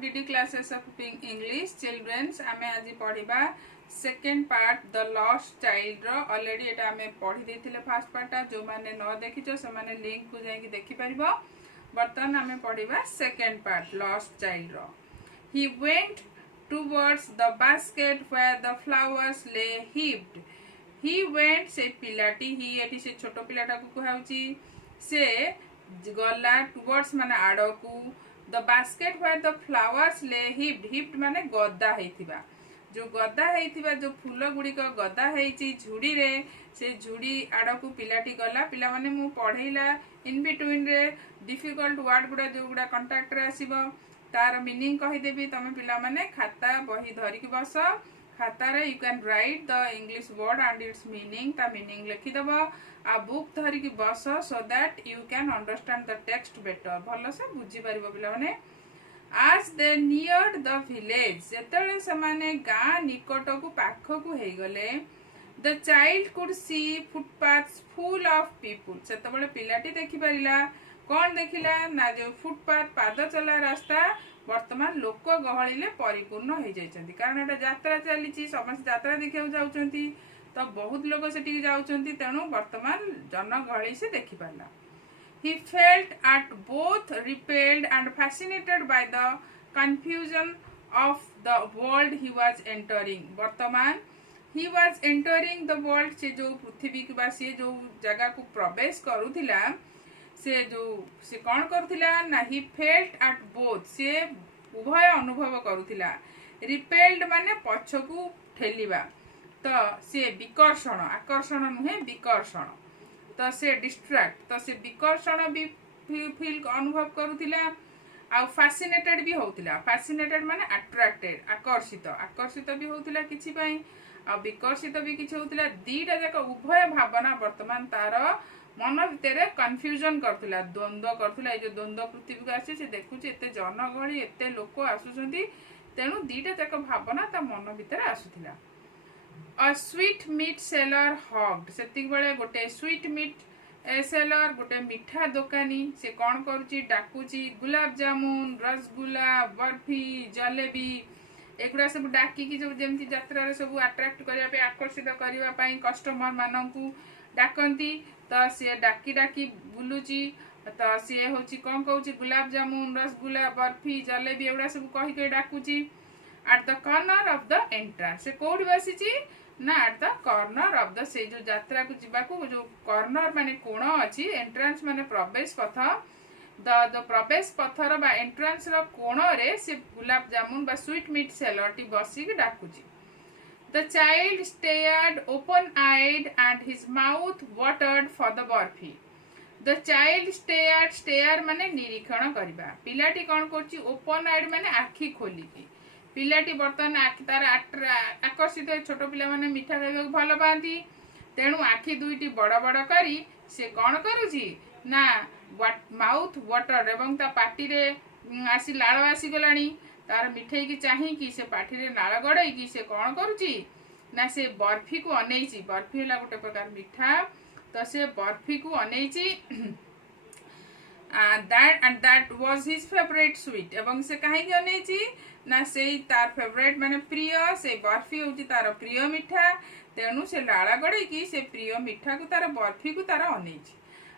DD classes of English children's आमे आज पढ़िबा second part the lost child रो ऑलरेडी एटा आमे पढ़ी देथिले फर्स्ट पार्टटा जो माने न देखिचो से माने लिंक को जाई कि देखि परिबो बर्तन आमे पढ़िबा सेकेंड पार्ट लॉस्ट चाइल्ड रो he went towards the basket where the flowers lay heaped he went से पिलाटी ही एठी से छोटो पिलाटा को कहउची से गला टुवर्ड्स माने आडकू the basket where the flowers lay heaped माने गदा हेतिबा जो गदा हेतिबा जो फूल गुडी को गदा हेची झुडी रे से झुडी आडकू पिलाटी गला पिला माने मु पढैला इन बिटवीन रे डिफिकल्ट वर्ड गुडा जो गुडा कांटेक्ट रे आसीबो तार मीनिंग कहि देबी तमे पिला माने खाता बही धरि के बस खाता रे you can write the English word and its meaning ता मीनिंग लिखि दबो आ बुक धरि की बस so that you can understand the text better भलो से बुझी परिबो पिला माने आज दे नियर्ड द विलेज जेतले से माने गा निकट को पाख को हे गले the child could see footpaths full of people सेतबेले पिलाटी देखि परिला कोन देखिला ना जो फुटपाथ पाद चला रास्ता वर्तमान लोक गहळीले परिपूर्ण हो जाइछन्ती कारण एटा यात्रा चलीची समस्त यात्रा देखियो जाउछन्ती तो बहुत लोग सेठी जाउछन्ती तेनु वर्तमान जनगहळी से देखि पाला he felt at both repelled and fascinated by the confusion of the world he was entering वर्तमान he was entering the world से जो पृथ्वी के बा से जो जगह को प्रवेश करूथिला से जो से कोन करूथिला ना he felt at both से उभय अनुभव करूथिला रिपेल्ड माने पछकू ठेलिबा तो से विकर्षण आकर्षण नुहे विकर्षण तो से डिस्ट्रैक्ट तो से विकर्षण भी फील अनुभव करूथिला आ फैसिनेटेड भी होतिला फैसिनेटेड माने अट्रैक्टेड आकर्षित आकर्षित भी होतिला किछि पई आ विकर्षित भी किछि होतिला दीटा जाक उभय भावना वर्तमान तार मन भितर कन्फ्यूजन करथिला द्वंद्व करथिला ए जो द्वंद्व पृथ्वी को आसी से देखुची एते जनगहळी एते लोक आसुचंती तेनु दीटा जाक भावना ता मन भितर आसुथिला A sweet meat seller hogged सेतिक बेले गोटे स्वीट मीट सेलर गोटे मिठा दुकानी से कौन करुची डाकुची गुलाब जामुन रसगुल्ला बर्फी जलेबी एगुड़ा सब डाकी की जो जेमती यात्रा रे सब अट्रैक्ट करिया पे आकर्षित करिया पई कस्टमर माननकू डाकंती तो से डाकी डाकी बुलुची तो से होची कोन कहूची गुलाब जामुन रसगुल्ला बर्फी जलेबी एगुड़ा सब कहि के डाकुची at the corner of the entrance से कोड बसीची ना at the corner of the से जो यात्रा को जिबा को जो कॉर्नर माने कोण अछि एंट्रेंस माने प्रवेश पथ द प्रवेश पथर बा एंट्रेंस रो कोण रे से गुलाब जामुन बा स्वीट मीट सेलर टी बसी के डाकुची the child stared open eyed and his mouth watered for the burfi the child stare माने निरीक्षण करबा पिलाटी कोन करची ओपन आइड माने आखी खोली की पिलाटी बर्तन आखि तार आकर्षित छोट पिला माने मिठा खाइबा भल पाती तेणु आखि दुईटी बड़ बड़ करी से कौन करुची ना माउथ वाटर एवं ता पाटी रे आसी लाळ आसी गलानी तार मिठाई की चाहि कि से पाटी रे लाळ गड़ाई कि से कौन करुची ना से बर्फी को अनेची बर्फी हला गोटे प्रकार मिठा तो से बर्फी को अनेची that was his favorite sweet एवं से काहे कि अनेची ना से तार फेवरेट माने प्रिय से बर्फी होची तार प्रिय मिठा तेनु से लाळा गड़े कि से प्रिय मिठा को तार बर्फी को तार अनेची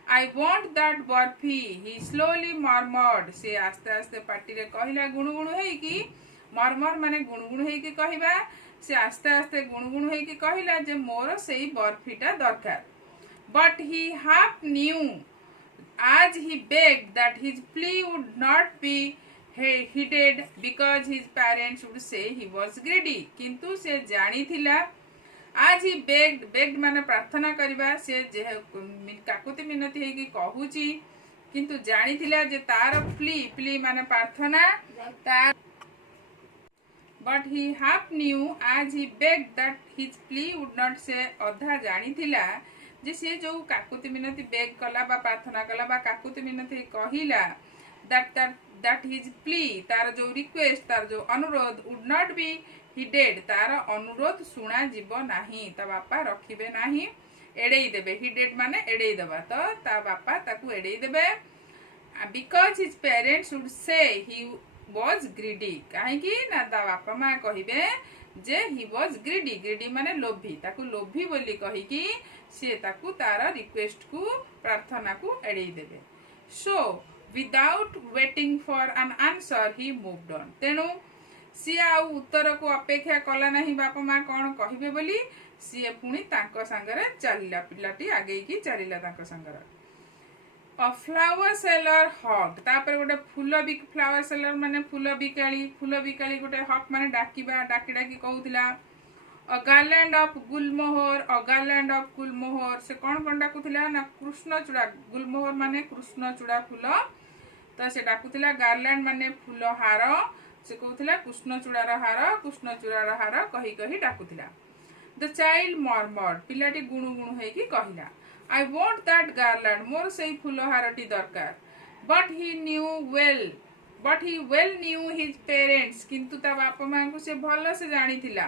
I want that barfi he slowly murmured से आस्ते आस्ते पाटी रे कहिला गुणगुण हेई कि मरमर माने गुणगुण हेई कि कहिबा से आस्ते आस्ते गुणगुण हेई कि कहिला जे मोर सेही बर्फीटा दरकार but he half knew as he begged that his plea would not be heeded because his parents would say he was greedy किंतु से जानी थिला आज ही begged माने प्रार्थना करिबा से जे काकुति मिनती है कि कहूची किंतु जानी थिला जे तार प्ली माने प्रार्थना तार but he half knew as he begged that his plea would not say अधा जानी थिला जे से जो काकुति मिनती बेग कला बा प्रार्थना कला बा काकुति मिनती कहिला that his plea तार जो रिक्वेस्ट तार जो अनुरोध would not be heeded तार अनुरोध सुना जीव नाही ता बापा रखिबे नाही एडेई देबे heeded माने एडेई देबा तो ता बापा ताकू एडेई देबे because his parents would say he was greedy कहीं ना ता बापा माँ कहे जे ही वाज ग्रीडी ग्रीडी माने लोभी ताकू लोभी बोली कहीकि सी ताकू तार रिक्वेस्ट को प्रार्थना को एड़े देबे so without waiting for an answer he moved on तेणु सी आउ उत्तर को अपेक्षा कला नहीं बापा माँ कौन कहिबे बोली सी पुणी तांको संगरे चलिला पिलाटी आगे की चलिला तांको संगरे अ फ्लावर सेलर हक तापर गोटे फ्लावर सेलर माने फूल बिकाली गोटे हक माने डाकिबा डाकी डाकी कहूतिला अ गार्लैंड ऑफ गुलमोहर से कौन डाकुतिला ना कृष्णचूड़ा गुलमोहर माने कृष्णचूड़ा फूल तो से डाकुतिला गार्लैंड माने फूल हार से कहूतिला कृष्णचूड़ार हार कही कही डाकुतिला द चाइल्ड मर्मर पिलाटी गुणु गुणु हेकी कहिला I want that garland मोर सही फूलहारटी दरकार but he well knew his parents किंतु ता बापा माँ को से भल से जानी थिला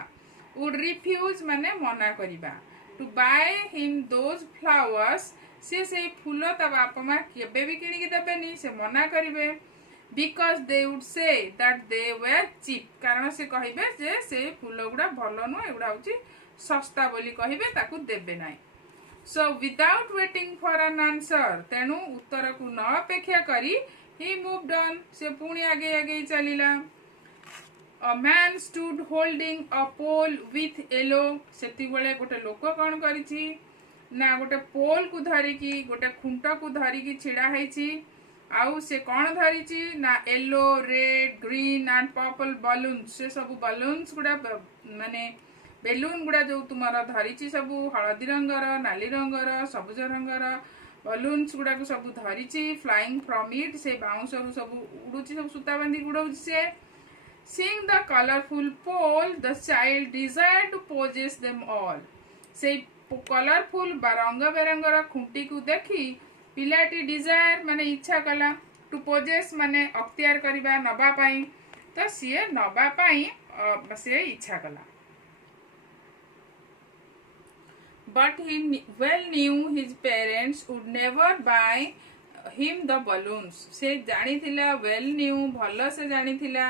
would refuse माने मना करिबा to buy him those flowers से सही फूल ता बापा माँ केबे भी किनी के देबेनी से मना करिवे because they would say that they were cheap कारण से कहिबे जे से फूल गुडा भल न एगुडा होची सस्ता बोली कहिबे ताकू देबे नाही So without waiting for an answer तेणु उत्तर को न अपेक्षा करी he moved on से पुणी आगे आगे चलिला a man stood holding a pole with yellow सेति बेले गोटे लोक कौन करिछि ना गोटे पोल को धरिकी गोटे खुंट को धरिकी छिड़ा हैछि आउ से कौन धरिछि ना yellow red green and purple balloons से सब बलून्स गुडा माने बेलून गुड़ा जो तुमार धरी सब हलदी रंगर नाली रंगर सबुज रंगर बलून्स गुड़ा को सब धरी फ्लाइंग फ्रॉम इट से बाउंस रु सब उड़ुची सब सूता बांधी गुड़ाऊँ से seeing the colourful pole the child desire to possess them all से कलरफुल बा रंग बेरंगर खुंटी को देखी पिलाटी डिजायर माने इच्छा कला टू पोजेस माने अख्तियार करबा नबा पाई तो सीए नबा पाई से इच्छा कला but he well knew his parents would never buy him the balloons से जानी थिला well knew भल से जानी थिला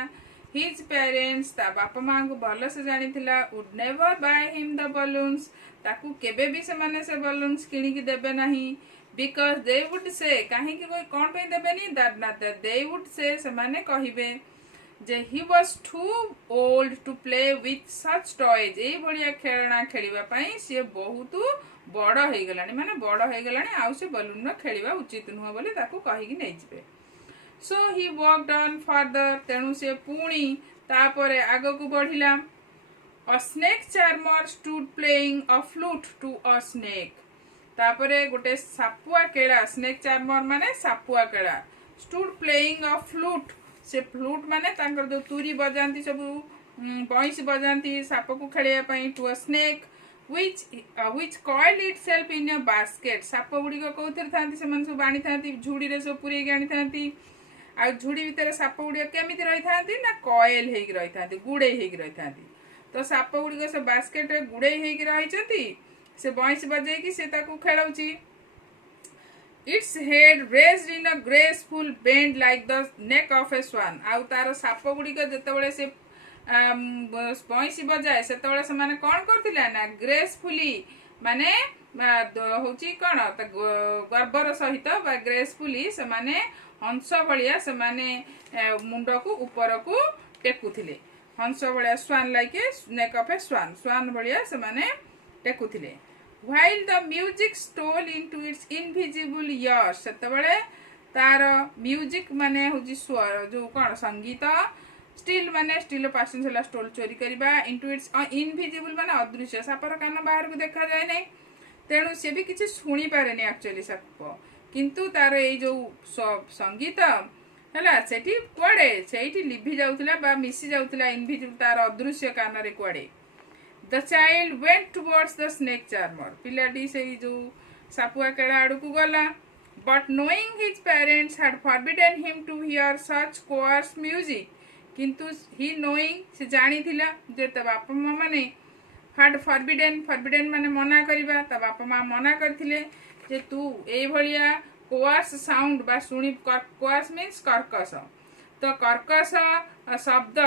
his parents ता बापा माँ को भल से जानी थिला would never buy him the balloons ताकू केबे भी से माने से balloons किनी की देबे नहीं because they would say कहीं की कोई कौन पे देबे नहीं that they would say से माने कहिबे जे he was too old to play with such toys ए बलिया खेलना खेलिबा पई से बहुत बड़ हे गलानी माने बड़ हे गलानी आउ से बलून न खेलिबा उचित नुह बोली ताकू कहि कि नै जिवे सो he walked on further तेनु से पुणी तापरे आगो को बढ़िला a snake charmer stood playing a flute to a snake तापरे गोटे सापुआ केळा स्नेक चार्मर माने सापुआ केळा stood playing a flute से फ्लूट माने तांकर जो तुरी बजांती सब बॉइस बजांती साप को खेलिया पई to a snake which coiled itself in a basket साप गुडी को कोथर थांती से मन सब बाणी थांती झुडी रे सब पुरी गाणी थांती आ झुडी भीतर साप गुडी केमिति रही थांती ना कॉइल हेक रही थांती गुडे हेक रही थांती तो साप गुडी को से बास्केट रे गुडे हेक रही छथि से बॉइस बजाई कि से ताकू खेलाउची its head raised in a graceful bend like the neck of a swan आउ तार साप गुडी को जते बेले से बॉइसी बजाए से तोळे से माने कोन करथिला ना ग्रेसफुली माने होची कोन त गर्वर सहित बा ग्रेसफुली से माने हंस भलिया से माने मुंडो को ऊपर को टेकुथिले हंस भलिया स्वान लाइक नेक ऑफ ए स्वान स्वान भलिया से माने टेकुथिले while the music stole into its invisible ears सेतबेले तार म्यूजिक माने होची स्वर जो कोन संगीत स्टिल माने स्टिल पासन सेला स्टोल चोरी करबा इनटू इट्स इनविजिबल माने अदृश्य सापर कान बाहर को देखा जाय नै तेणु से भी किसी शुणी पारे नै एक्चुअली साप किंतु तार ए जो संगीत हला सेठी कोडे सेठी लिभि जाउतला बा मिसी जाउतला इनविजिबल तार अदृश्य कान रे कोडे The child went towards the snake charmer. पिलाटी से जो सापुआ केड़ा आड़ू को गला. But knowing his parents had forbidden him to hear such coarse music, किंतु he knowing से जानी थिला जे त बापा माँ माने had forbidden माने मना करिबा त बापा माँ मना करथिले जे तू ए भलिया coarse sound बा सुनी coarse means कर्कश तो कर्कश शब्द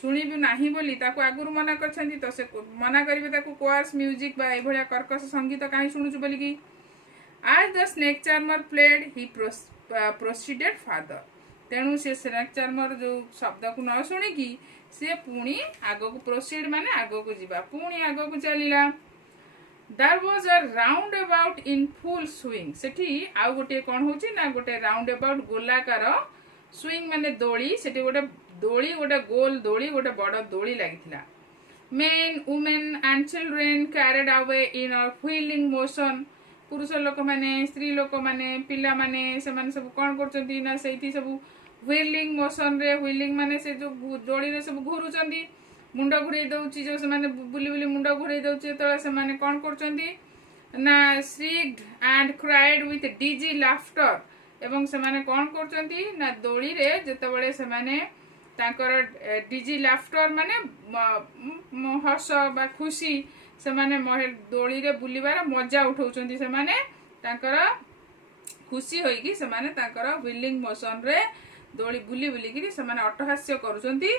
शुणु नहीं बोली ताको आगुरु मना करछंती तो से मना करिवे ताको कोर्स म्यूजिक बा ए भलिया कर्कश संगीत काहे शुणुछु बोली की as the snake charmer played he proceeded farther तेणु से स्नेक चार्मर जो शब्द को न शुणिकी से पुणी आग को प्रोसीड माने आग को जीवा पुणी आग को चलीला There was a roundabout in full swing सेठी आउ गोटे कोन होची ना गोटे राउंडअबाउट गोलाकार स्विंग माने दोली सेठी गोटे दोली गोटे गोल दोली गोटे बड़ दोली लागिथिला Men women and children carried away in a wheeling motion पुरुष लोक माने स्त्री लोक माने पिला माने से माने सब कोन करचंती ना सेठी सब व्हीलिंग मोशन रे व्हीलिंग माने से जो दोली रे सब घुरुचंती मुंड घुरे दउची जो से माने बुली बुली मुंड घुरे दउची तो से माने कोन करचंती ना shrieked and cried with dizzy laughter एवं से माने कोन करचंती ना दोली रे जते बळे से माने तांकर डिजी लाफ्टर माने हस बा खुशी से माने दोली रे बुलीबार मजा उठाउचंती से माने तांकर खुशी होई कि से माने तांकर व्हीलिंग मोशन रे दोली बुली बुली कि से माने अट्टहास्य करूचंती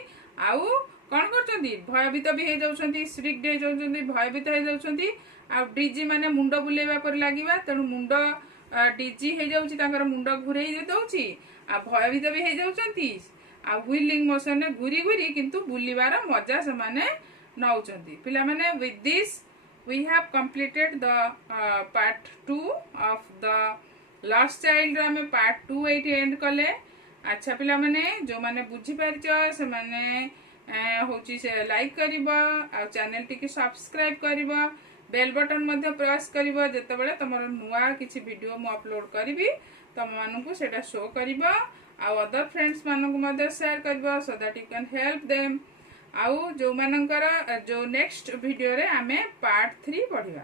आउ कोन करचंती भयभीत भी हे जाउचंती श्रिक्ड हे जाउचंती भयभीत हे जाउचंती आ डिजी माने मुंड बुलेबा पर लागिबा तेनु मुंड डिजी हे जाउची तांकर मुंड घुरेई दउची आ भयभीत भी हे जाउचंती आ व्हीलिंग मोशन रे घुरी घुरी किंतु बुलीबार मजा से माने नउचंती पिला माने with this we have completed the part 2 of the last child रो हमें part 2 एटी एंड कले अच्छा पिला माने जो माने बुझी परचो से माने होची से लाइक करिवो आ चैनल टी के सब्सक्राइब करिवो बेल बटन मध्ये प्रेस करिवो जते बेले तमरो नुवा किछि वीडियो मु अपलोड करिवि तम मानु को सेटा शो करिवो आ अदर फ्रेंड्स मानु को मध्ये शेयर करिवो so that you can help them आउ जो मानकर जो नेक्स्ट वीडियो रे आमे पार्ट 3 पढिबा।